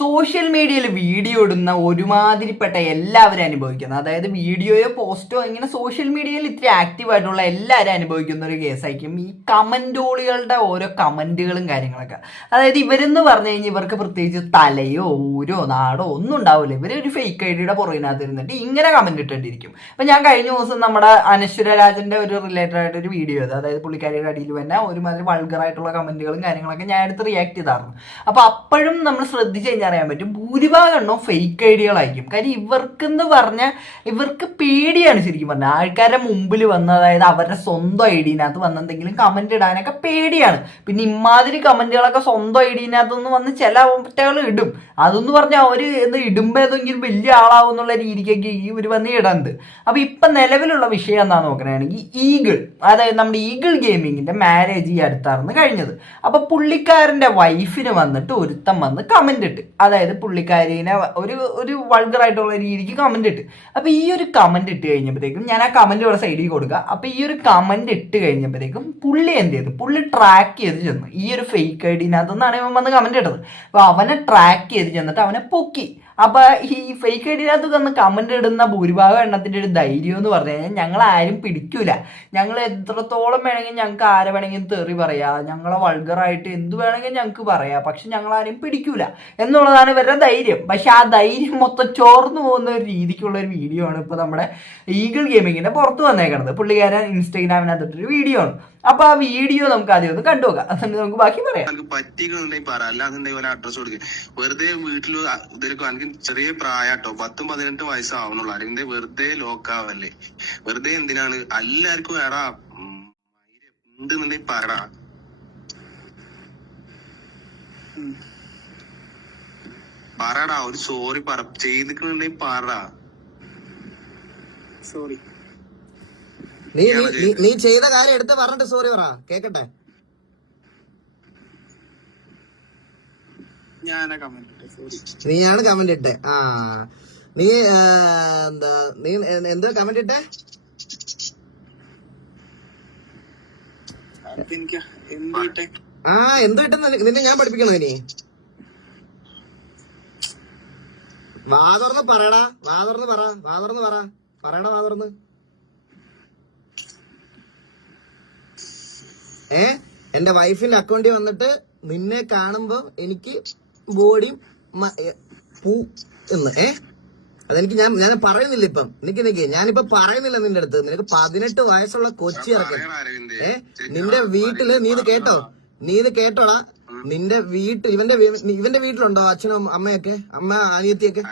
Social മീഡിയയിൽ video ഇടുന്ന ഒരുമാതിരിപ്പെട്ട എല്ലാവരും അനുഭവിക്കുന്നത്, അതായത് വീഡിയോയോ പോസ്റ്റോ ഇങ്ങനെ സോഷ്യൽ മീഡിയയിൽ ഇത്തിരി ആക്റ്റീവായിട്ടുള്ള എല്ലാവരും അനുഭവിക്കുന്ന ഒരു കേസായിരിക്കും ഈ കമന്റോളികളുടെ ഓരോ കമന്റുകളും കാര്യങ്ങളൊക്കെ. അതായത് ഇവരെന്ന് പറഞ്ഞു കഴിഞ്ഞാൽ ഇവർക്ക് പ്രത്യേകിച്ച് തലയോ ഊരോ നാടോ ഒന്നും ഉണ്ടാവില്ല. ഇവർ ഒരു ഫേക്ക് ഐ ഡിയുടെ പുറകിനകത്ത് ഇരുന്നിട്ട് ഇങ്ങനെ കമന്റ് ഇട്ടിട്ടിരിക്കും. അപ്പൊ ഞാൻ കഴിഞ്ഞ ദിവസം നമ്മുടെ അനശ്വര രാജന്റെ ഒരു റിലേറ്റഡ് ആയിട്ട് ഒരു വീഡിയോ ചെയ്തു. അതായത് പുള്ളിക്കാരിയുടെ അടിയിൽ തന്നെ ഒരുമാതിരി വൾഗറായിട്ടുള്ള കമന്റുകളും കാര്യങ്ങളൊക്കെ ഞാൻ എടുത്ത് റിയാക്ട് ചെയ്തായിരുന്നു. അപ്പൊ അപ്പോഴും നമ്മൾ ശ്രദ്ധിച്ച് അറിയാൻ പറ്റും ഭൂരിഭാഗം എണ്ണോ ഫേക്ക് ഐഡിയകളായിരിക്കും. കാര്യം ഇവർക്കെന്ന് പറഞ്ഞാൽ ഇവർക്ക് പേടിയാണ് ശരിക്കും പറഞ്ഞാൽ ആൾക്കാരുടെ മുമ്പിൽ വന്ന്, അതായത് അവരുടെ സ്വന്തം ഐഡിയനകത്ത് വന്ന് എന്തെങ്കിലും കമന്റ് ഇടാനൊക്കെ പേടിയാണ്. പിന്നെ ഇമാതിരി കമന്റുകളൊക്കെ സ്വന്തം ഐഡിയനകത്തൊന്ന് വന്ന് ചില ഒറ്റകൾ ഇടും. അതൊന്ന് പറഞ്ഞാൽ അവർ ഇടുമ്പോൾ ഏതെങ്കിലും വലിയ ആളാവും എന്നുള്ള രീതിക്കൊക്കെ ഇവർ വന്ന് ഇടുന്നത്. അപ്പൊ ഇപ്പൊ നിലവിലുള്ള വിഷയം എന്താന്ന് നോക്കണമെങ്കിൽ ഈഗിൾ, അതായത് നമ്മുടെ ഈഗിൾ ഗെയിമിങ്ങിന്റെ മാരേജ് ഈ അടുത്തായിരുന്നു കഴിഞ്ഞത്. അപ്പൊ പുള്ളിക്കാരന്റെ വൈഫിന് വന്നിട്ട് ഒരുത്തം വന്ന് കമന്റ് ഇട്ട്, അതായത് പുള്ളിക്കാരിനെ ഒരു വൾഗറായിട്ടുള്ള രീതിക്ക് കമന്റ് ഇട്ട്. അപ്പൊ ഈ ഒരു കമന്റ് ഇട്ട് കഴിഞ്ഞപ്പോഴത്തേക്കും ഞാൻ ആ കമന്റ് ഇവിടെ സൈഡിൽ കൊടുക്കുക. അപ്പൊ ഈ ഒരു കമന്റ് ഇട്ട് കഴിഞ്ഞപ്പോഴത്തേക്കും പുള്ളി എന്ത് ചെയ്തു, പുള്ളി ട്രാക്ക് ചെയ്ത് ചെന്നു ഈ ഒരു ഫേക്ക് ഐഡിനകത്തുനിന്നാണ് ഇവൻ വന്ന് കമന്റ് ഇട്ടത്. അപ്പൊ അവനെ ട്രാക്ക് ചെയ്ത് ചെന്നിട്ട് അവനെ പൊക്കി. അപ്പൊ ഈ ഫേക്ക് ഐഡിനകത്ത് വന്ന് കമന്റ് ഇടുന്ന ഭൂരിഭാഗം എണ്ണത്തിന്റെ ഒരു ധൈര്യം എന്ന് പറഞ്ഞു കഴിഞ്ഞാൽ ഞങ്ങൾ ആരും പിടിക്കൂല, ഞങ്ങൾ എത്രത്തോളം വേണമെങ്കിൽ ഞങ്ങൾക്ക് ആരെ വേണമെങ്കിലും തെറി പറയാം, ഞങ്ങളെ വൾഗറായിട്ട് എന്ത് വേണമെങ്കിൽ ഞങ്ങൾക്ക് പറയാം, പക്ഷെ ഞങ്ങൾ ആരെയും പിടിക്കൂല എന്നുള്ളതാണ് ഇവരുടെ ധൈര്യം. പക്ഷെ ആ ധൈര്യം മൊത്തം ചോർന്നു പോകുന്ന ഒരു രീതിക്കുള്ള ഒരു വീഡിയോ ആണ് ഇപ്പൊ നമ്മുടെ ഈഗിൾ ഗെയിമിങ്ങിന്റെ പുറത്ത് വന്നേക്കണത്. പുള്ളിക്കാരൻ ഇൻസ്റ്റാഗ്രാമിനകത്തൊരു വീഡിയോ ആണ്. അപ്പൊ ആ വീഡിയോ നമുക്ക് ആദ്യം ഒന്ന് കണ്ടുപോകാം, എന്നിട്ട് നമുക്ക് ബാക്കി പറയാം. പറ്റിയിട്ടുണ്ടെങ്കിൽ പറ, അല്ലാന്നുണ്ടെങ്കിൽ അഡ്രസ് കൊടുക്കുക. വെറുതെ വീട്ടിൽ ഇതിലേക്ക് ചെറിയ പ്രായട്ടോ 10-18 വയസ്സാവണുള്ളൂ. അല്ലെങ്കിൽ വെറുതെ ലോക്കാവല്ലേ, വെറുതെ എന്തിനാണ് എല്ലാവർക്കും വേടാ ഉണ്ടെന്നുണ്ടെങ്കിൽ പറ. പറടാ, ഒരു സോറി പറ, ചെയ്തിട്ടുണ്ടെങ്കിൽ പറ. സോറി, നീ ചെയ്ത കാര്യം എടുത്ത് പറഞ്ഞിട്ട് സോറി പറ, കേക്കട്ടെ. നീയാണ് കമന്റ് ഇട്ടെ. ആ നീ എന്താ നീ എന്താ കമന്റ് ഇട്ടെ? ആ എന്ത് കിട്ടുന്ന നിന്നെ ഞാൻ പഠിപ്പിക്കണോ ഇനി? വാതുറന്ന് പറയടാ, വാതുറന്ന് പറ, വാതുറന്ന് പറ, പറയടാ വാതുറന്ന്. എന്റെ വൈഫിന്റെ അക്കൗണ്ടിൽ വന്നിട്ട് നിന്നെ കാണുമ്പോ എനിക്ക് ബോഡി പൂ എന്ന് അതെനിക്ക് ഞാൻ പറയുന്നില്ല ഇപ്പം. നിക്ക് ഞാനിപ്പോ പറയുന്നില്ല നിന്റെ അടുത്ത്. നിനക്ക് 18 വയസ്സുള്ള കൊച്ചി ഇറക്കി നിന്റെ വീട്ടില് നീ ഇത് കേട്ടോടാ. നിന്റെ വീട്ടിൽ ഇവന്റെ വീട്ടിലുണ്ടോ അച്ഛനും അമ്മയൊക്കെ, അമ്മ അനിയത്തിയൊക്കെ?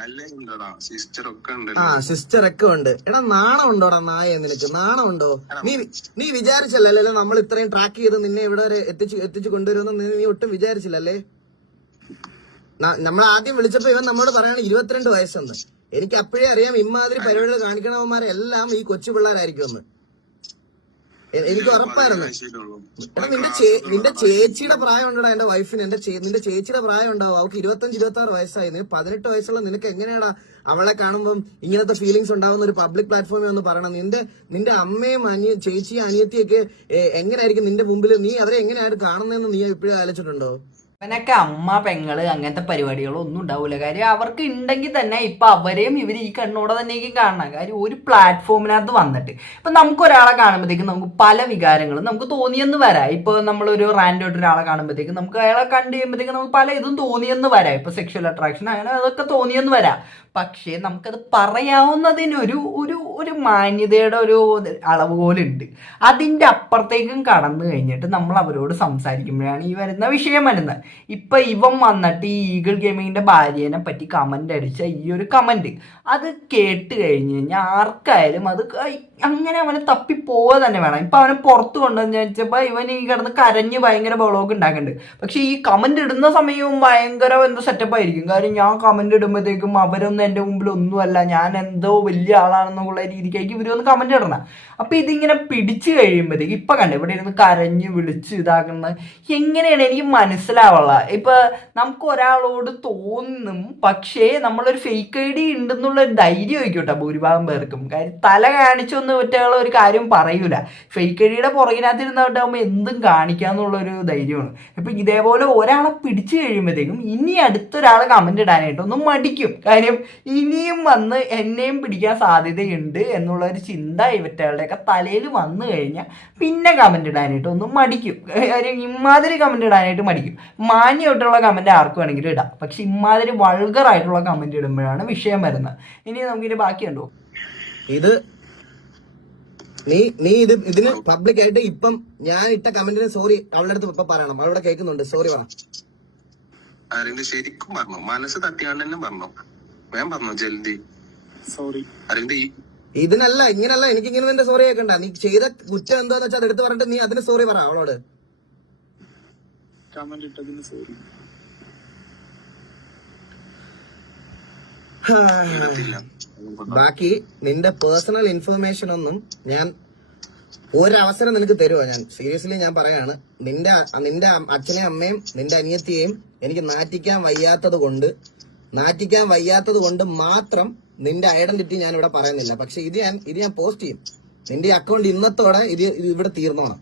ആ സിസ്റ്റർ ഒക്കെ ഉണ്ട്. എടാ നാണം ഉണ്ടോടാ നായ? നിനക്ക് നാണം ഉണ്ടോ? നീ വിചാരിച്ചല്ലോ നമ്മൾ ഇത്രയും ട്രാക്ക് ചെയ്ത് നിന്നെ ഇവിടെ വരെ എത്തിച്ചു കൊണ്ടുവരുമെന്ന് നീ ഒട്ടും വിചാരിച്ചില്ലല്ലേ? നമ്മൾ ആദ്യം വിളിച്ചപ്പോ ഇവൻ നമ്മോട് പറയാണ് 22 വയസ്സെന്ന്. എനിക്ക് അപ്പോഴേ അറിയാം ഇമാതിരി പരിപാടികൾ കാണിക്കണവന്മാരെ എല്ലാം ഈ കൊച്ചു പിള്ളേരായിരിക്കുമെന്ന് എനിക്ക് ഉറപ്പായിരുന്നു. എടാ നിന്റെ ചേച്ചിയുടെ പ്രായം ഉണ്ടടാ എന്റെ വൈഫിന്. നിന്റെ ചേച്ചിയുടെ പ്രായം ഉണ്ടാവും. അവൾക്ക് 25-26 വയസ്സായി. 18 വയസ്സുള്ള നിനക്ക് എങ്ങനെയാടാ അവളെ കാണുമ്പോൾ ഇങ്ങനത്തെ ഫീലിങ്സ് ഉണ്ടാവുന്ന ഒരു പബ്ലിക് പ്ലാറ്റ്ഫോമിൽ ഒന്ന് പറയണം. നിന്റെ അമ്മയും ചേച്ചിയും അനിയത്തിയൊക്കെ എങ്ങനെയായിരിക്കും നിന്റെ മുമ്പിൽ? നീ അവരെ എങ്ങനെയായിട്ട് കാണുന്നതെന്ന് നീ എപ്പോഴും ആലോചിച്ചിട്ടുണ്ടോ? അവനൊക്കെ അമ്മ പെങ്ങള് അങ്ങനത്തെ പരിപാടികളോ ഒന്നും ഉണ്ടാവില്ല. കാര്യം അവർക്ക് ഉണ്ടെങ്കിൽ തന്നെ ഇപ്പൊ അവരെയും ഇവർ ഈ കണ്ണോടെ തന്നെയൊക്കെ കാണണം. കാര്യം ഒരു പ്ലാറ്റ്ഫോമിനകത്ത് വന്നിട്ട് ഇപ്പൊ നമുക്ക് ഒരാളെ കാണുമ്പോഴത്തേക്കും നമുക്ക് പല വികാരങ്ങളും നമുക്ക് തോന്നിയെന്ന് വരാം. ഇപ്പൊ നമ്മളൊരു റാൻഡായിട്ട് ഒരാളെ കാണുമ്പോഴത്തേക്കും നമുക്ക് അയാളെ കണ്ടു കഴിയുമ്പോഴത്തേക്കും നമുക്ക് പല ഇതും തോന്നിയെന്ന് വരാം. ഇപ്പൊ സെക്ഷൽ അട്രാക്ഷൻ അങ്ങനെ അതൊക്കെ തോന്നിയെന്ന് വരാം. പക്ഷേ നമുക്കത് പറയാവുന്നതിനൊരു ഒരു മാന്യതയുടെ ഒരു അളവുകോലുണ്ട്. അതിൻ്റെ അപ്പുറത്തേക്കും കടന്നു കഴിഞ്ഞിട്ട് നമ്മൾ അവരോട് സംസാരിക്കുമ്പോഴാണ് ഈ വരുന്ന വിഷയം വരുന്നത്. ഇപ്പൊ ഇവൻ വന്നിട്ട് ഈ ഈഗിൾ ഗെയിമിങ്ങിന്റെ ഭാര്യനെ പറ്റി കമന്റ് അടിച്ച ഈ ഒരു കമന്റ് അത് കേട്ട് കഴിഞ്ഞ് കഴിഞ്ഞാൽ ആർക്കായാലും അത് അങ്ങനെ അവനെ തപ്പിപ്പോവുക തന്നെ വേണം. ഇപ്പൊ അവനെ പുറത്ത് കൊണ്ടുവന്ന് വെച്ചപ്പോ ഇവൻ ഈ കിടന്ന് കരഞ്ഞ് ഭയങ്കര ബഹളമൊക്കെ ഉണ്ടാക്കുന്നുണ്ട്. പക്ഷെ ഈ കമന്റ് ഇടുന്ന സമയവും ഭയങ്കര എന്തോ സെറ്റപ്പ് ആയിരിക്കും. കാര്യം ഞാൻ കമന്റ് ഇടുമ്പോഴത്തേക്കും അവരൊന്നും എന്റെ മുമ്പിൽ ഒന്നുമല്ല, ഞാൻ എന്തോ വലിയ ആളാണെന്നുള്ള രീതിക്കായിരിക്കും ഇവരൊന്ന് കമന്റ് ഇടണം. അപ്പൊ ഇതിങ്ങനെ പിടിച്ചു കഴിയുമ്പോഴത്തേക്ക് ഇപ്പൊ കണ്ടു ഇവിടെ ഇരുന്ന് കരഞ്ഞ് വിളിച്ച് ഇതാക്കുന്നത് എങ്ങനെയാണ് എനിക്ക് മനസ്സിലാവണം. മനസ്സിലാവുള്ള. ഇപ്പൊ നമുക്ക് ഒരാളോട് തോന്നും, പക്ഷേ നമ്മളൊരു ഫേക്ക് ഐ ഡി ഉണ്ടെന്നുള്ള ഒരു ധൈര്യം ആയിക്കോട്ടെ ഭൂരിഭാഗം പേർക്കും. കാര്യം തല കാണിച്ചൊന്നും ഒറ്റയാൾ ഒരു കാര്യം പറയൂല. ഫേക്ക് ഐ ഡിയുടെ പുറകിനകത്തിരുന്നിട്ടാകുമ്പോൾ എന്തും കാണിക്കാന്നുള്ളൊരു ധൈര്യമാണ്. ഇപ്പൊ ഇതേപോലെ ഒരാളെ പിടിച്ചു കഴിയുമ്പോഴത്തേക്കും ഇനി അടുത്തൊരാളെ കമന്റ് ഇടാനായിട്ടൊന്നും മടിക്കും. കാര്യം ഇനിയും വന്ന് എന്നെയും പിടിക്കാൻ സാധ്യതയുണ്ട് എന്നുള്ളൊരു ചിന്ത ഇവറ്റകളുടെയൊക്കെ തലയിൽ വന്നു കഴിഞ്ഞാൽ പിന്നെ കമന്റ് ഇടാനായിട്ട് ഒന്നും മടിക്കും. കാര്യം ഇമാതിരി കമന്റ് ഇടാനായിട്ട് മടിക്കും. മാന്യമായിട്ടുള്ള കമന്റ് ആർക്ക് വേണമെങ്കിലും ഇടാം, പക്ഷെ ഇമാതിരി വൾഗറായിട്ടുള്ള കമന്റ് ഇടുമ്പോഴാണ് വിഷയം വരുന്നത്. ഇനി നമുക്കിത് ബാക്കിയുണ്ടോ? ഇത് നീ ഇതിന് പബ്ലിക് ആയിട്ട് ഇപ്പം ഞാൻ ഇട്ട കമന്റിന് സോറി അവളുടെ അടുത്ത് ഇപ്പൊ പറയണം. അവളുടെ കേൾക്കുന്നുണ്ട്, സോറി പറ. ആരെങ്കിലും ശരിക്കും പറഞ്ഞു, മനസ്സ് തട്ടിയാണ്ട് തന്നെ പറഞ്ഞു. ഞാൻ പറഞ്ഞു ജൽദി സോറി. ഇതിനല്ല, ഇങ്ങനല്ല, എനിക്ക് ഇങ്ങനെ നിന്റെ സോറി കേൾക്കണ്ട. നീ ചെയ്ത കുറ്റം എന്താന്ന് വെച്ചാൽ അതെടുത്ത് പറഞ്ഞിട്ട് നീ അതിന് സോറി പറ അവളോട്. കമന്റ് ഇട്ടതിന് സോറി. ബാക്കി നിന്റെ പേഴ്സണൽ ഇൻഫർമേഷൻ ഒന്നും ഞാൻ ഒരവസരം നിനക്ക് തരുമോ? ഞാൻ സീരിയസ്ലി ഞാൻ പറയാണ്, നിന്റെ അച്ഛനെയും അമ്മയും നിന്റെ അനിയത്തിയെയും എനിക്ക് നാറ്റിക്കാൻ വയ്യാത്തത് കൊണ്ട് മാത്രം നിന്റെ ഐഡന്റിറ്റി ഞാൻ ഇവിടെ പറയുന്നില്ല. പക്ഷെ ഇത് ഞാൻ പോസ്റ്റ് ചെയ്യും. നിന്റെ അക്കൗണ്ട് ഇന്നത്തോടെ ഇത് ഇവിടെ തീർന്നോണം.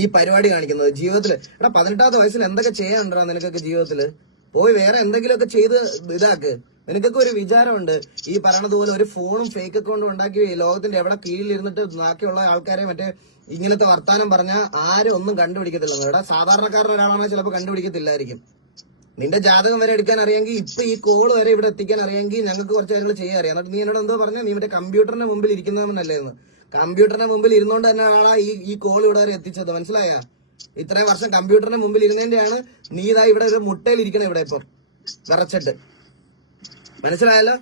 ഈ പരിപാടി കാണിക്കുന്നത് ജീവിതത്തില് 18ാമത്തെ വയസ്സിൽ എന്തൊക്കെ ചെയ്യാനുണ്ടോ നിനക്കൊക്കെ ജീവിതത്തില്? പോയി വേറെ എന്തെങ്കിലുമൊക്കെ ചെയ്ത് ഇതാക്ക്. നിനക്കൊക്കെ ഒരു വിചാരമുണ്ട്. ഈ പറയണതുപോലെ ഒരു ഫോണും ഫേക്ക് അക്കൗണ്ടും ഉണ്ടാക്കി ലോകത്തിന്റെ എവിടെ കീഴിലിരുന്നിട്ട് ബാക്കിയുള്ള ആൾക്കാരെ മറ്റേ ഇങ്ങനത്തെ വർത്താനം പറഞ്ഞാൽ ആരും ഒന്നും കണ്ടുപിടിക്കത്തില്ല. ഇവിടെ സാധാരണക്കാരൻ ഒരാളാണെങ്കിൽ ചിലപ്പോൾ കണ്ടുപിടിക്കത്തില്ലായിരിക്കും. നിന്റെ ജാതകം വരെ എടുക്കാൻ അറിയാമെങ്കിൽ ഇപ്പൊ ഈ കോള് വരെ ഇവിടെ എത്തിക്കാൻ അറിയാമെങ്കിൽ ഞങ്ങൾക്ക് കുറച്ച് കാര്യങ്ങൾ ചെയ്യാൻ അറിയാം. എന്നിട്ട് നീ എന്നോട് എന്തോ പറഞ്ഞാൽ നീ മറ്റേ കമ്പ്യൂട്ടറിന്റെ മുമ്പിൽ ഇരിക്കുന്നവനല്ലേ എന്ന്. കമ്പ്യൂട്ടറിന്റെ മുമ്പിൽ ഇരുന്നോണ്ട് തന്നെ ആളാ ഈ കോൾ ഇവിടെ വരെ എത്തിച്ചത്. മനസ്സിലായ? ഇത്രയും വർഷം കമ്പ്യൂട്ടറിന്റെ മുമ്പിൽ ഇരുന്നതിന്റെയാണ് നീ ഇതാ ഇവിടെ ഒരു മുട്ടയിൽ ഇരിക്കണം ഇവിടെ ഇപ്പം വിറച്ചിട്ട്. മനസ്സിലായല്ലോ?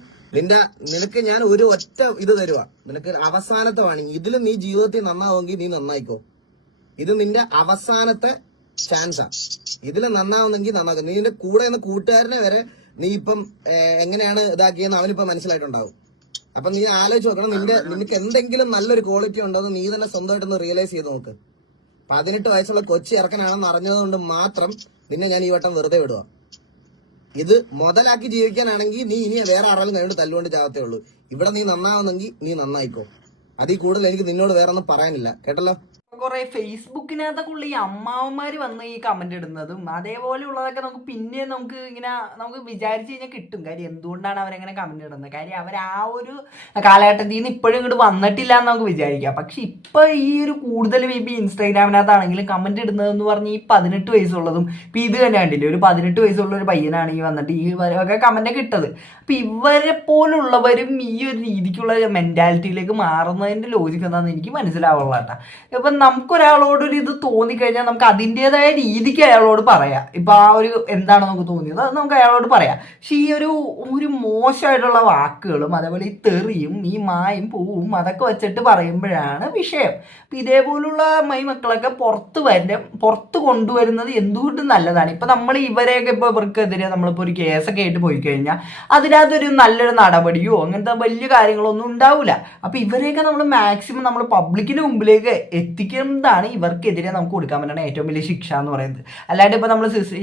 നിനക്ക് ഞാൻ ഒരു ഒറ്റ ഇത് തരുവാ. നിനക്ക് അവസാനത്തെ വാണിങ്. ഇതിൽ നീ ജീവിതത്തിൽ നന്നാവുമെങ്കിൽ നീ നന്നായിക്കോ. ഇത് നിന്റെ അവസാനത്തെ ചാൻസാ. ഇതിൽ നന്നാവുന്നെങ്കിൽ നന്നാക്കും. നീ നിന്റെ കൂടെ നിന്ന് കൂട്ടുകാരനെ വരെ നീ ഇപ്പം എങ്ങനെയാണ് ഇതാക്കിയെന്ന് അവനിപ്പം മനസ്സിലായിട്ടുണ്ടാവും. അപ്പൊ നീ ആലോചിച്ച് നോക്കണം, നിനക്ക് എന്തെങ്കിലും നല്ലൊരു ക്വാളിറ്റി ഉണ്ടോ എന്ന് നീ തന്നെ സ്വന്തമായിട്ടൊന്ന് റിയലൈസ് ചെയ്ത് നോക്ക്. 18 വയസ്സുള്ള കൊച്ചി ഇറക്കനാണെന്ന് അറിഞ്ഞതുകൊണ്ട് മാത്രം നിന്നെ ഞാൻ ഈ വട്ടം വെറുതെ വിടുക. ഇത് മുതലാക്കി ജീവിക്കാനാണെങ്കിൽ നീ ഇനി വേറെ ആരെങ്കിലും കണ്ടു തല്ലുകൊണ്ട് ചാവത്തേ ഉള്ളൂ. ഇവിടെ നീ നന്നാവുന്നെങ്കിൽ നീ നന്നായിക്കോ. അതിൽ കൂടുതൽ എനിക്ക് നിന്നോട് വേറെ ഒന്നും പറയാനില്ല. കേട്ടല്ലോ? കുറെ ഫേസ്ബുക്കിനകത്തൊക്കെ ഉള്ള ഈ അമ്മാവന്മാര് വന്ന് ഈ കമന്റ് ഇടുന്നതും അതേപോലെയുള്ളതൊക്കെ നമുക്ക് വിചാരിച്ചു കഴിഞ്ഞാൽ കിട്ടും. കാര്യം എന്തുകൊണ്ടാണ് അവരെങ്ങനെ കമന്റ് ഇടുന്നത്? കാര്യം അവർ ആ ഒരു കാലഘട്ടത്തിൽ നിന്ന് ഇപ്പോഴും ഇങ്ങോട്ട് വന്നിട്ടില്ല എന്ന് നമുക്ക് വിചാരിക്കാം. പക്ഷെ ഇപ്പൊ ഈ ഒരു കൂടുതൽ മേബി ഇൻസ്റ്റാഗ്രാമിനകത്താണെങ്കിലും കമന്റ് ഇടുന്നതെന്ന് പറഞ്ഞ് ഈ 18 വയസ്സുള്ളതും ഇപ്പൊ ഇത് തന്നെ കണ്ടില്ലേ, ഒരു 18 വയസ്സുള്ള ഒരു പയ്യനാണ് ഈ വന്നിട്ട് ഈ ഒക്കെ കമന്റ് ഇട്ടത്. അപ്പൊ ഇവരെ പോലുള്ളവരും ഈ ഒരു രീതിക്കുള്ള മെന്റാലിറ്റിയിലേക്ക് മാറുന്നതിന്റെ ലോജിക്ക് എന്താണെന്ന് എനിക്ക് മനസ്സിലാവുള്ള കേട്ടാ. ഇപ്പൊ നമുക്കൊരാളോടൊരു ഇത് തോന്നിക്കഴിഞ്ഞാൽ നമുക്ക് അതിൻ്റെതായ രീതിക്ക് അയാളോട് പറയാം. ഇപ്പൊ ആ ഒരു എന്താണ് നമുക്ക് തോന്നിയത് അത് നമുക്ക് അയാളോട് പറയാം. പക്ഷെ ഈ ഒരു മോശമായിട്ടുള്ള വാക്കുകളും അതേപോലെ ഈ തെറിയും ഈ മായും പൂവും അതൊക്കെ വെച്ചിട്ട് പറയുമ്പോഴാണ് വിഷയം. അപ്പൊ ഇതേപോലുള്ള മക്കളൊക്കെ പുറത്ത് കൊണ്ടുവരുന്നത് എന്തുകൊണ്ടും നല്ലതാണ്. ഇപ്പൊ നമ്മൾ ഇവരെയൊക്കെ ഇപ്പൊ ഇവർക്കെതിരെ നമ്മളിപ്പോ ഒരു കേസൊക്കെ ആയിട്ട് പോയി കഴിഞ്ഞാൽ അതിനകത്തൊരു നല്ലൊരു നടപടിയോ അങ്ങനത്തെ വലിയ കാര്യങ്ങളൊന്നും ഉണ്ടാവില്ല. അപ്പൊ ഇവരെയൊക്കെ നമ്മൾ മാക്സിമം നമ്മൾ പബ്ലിക്കിന് മുമ്പിലേക്ക് എത്തിക്കുന്നതാണ് ഇവർക്കെതിരെ നമുക്ക് കൊടുക്കാൻ പറ്റുന്ന ഏറ്റവും വലിയ ശിക്ഷ എന്ന് പറയുന്നത്. അല്ലാണ്ട്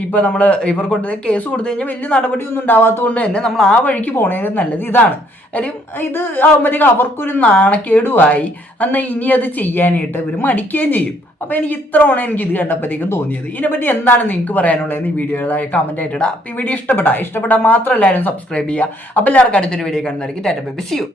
ഇപ്പൊ നമ്മൾ ഇവർക്കൊണ്ട് കേസ് കൊടുത്തു കഴിഞ്ഞാൽ വലിയ നടപടിയൊന്നും ഉണ്ടാവാത്തത് കൊണ്ട് തന്നെ നമ്മൾ ആ വഴിക്ക് പോണേന് നല്ലത് ഇതാണ്. കാര്യം ഇത് ആകുമ്പോഴത്തേക്ക് അവർക്കൊരു നാണക്കേടുമായി. എന്നാൽ ഇനി അത് ചെയ്യാനായിട്ട് ഇവർ മടിക്കുകയും ചെയ്യും. അപ്പൊ എനിക്ക് ഇത്രയാണ് എനിക്ക് ഇത് കണ്ടപ്പോഴത്തേക്കും തോന്നിയത്. ഇതിനെപ്പറ്റി എന്താണ് നിങ്ങൾക്ക് പറയാനുള്ളത് ഈ വീഡിയോയുടെ കമന്റ് ആയിട്ട് ഇടാം. അപ്പൊ ഈ വീഡിയോ ഇഷ്ടപ്പെട്ടാൽ മാത്രം എല്ലാവരും സബ്സ്ക്രൈബ് ചെയ്യുക. അപ്പൊ എല്ലാവർക്കും അടുത്തൊരു വീഡിയോ കാണുന്നതായിരിക്കും. Tata bye bye, see U.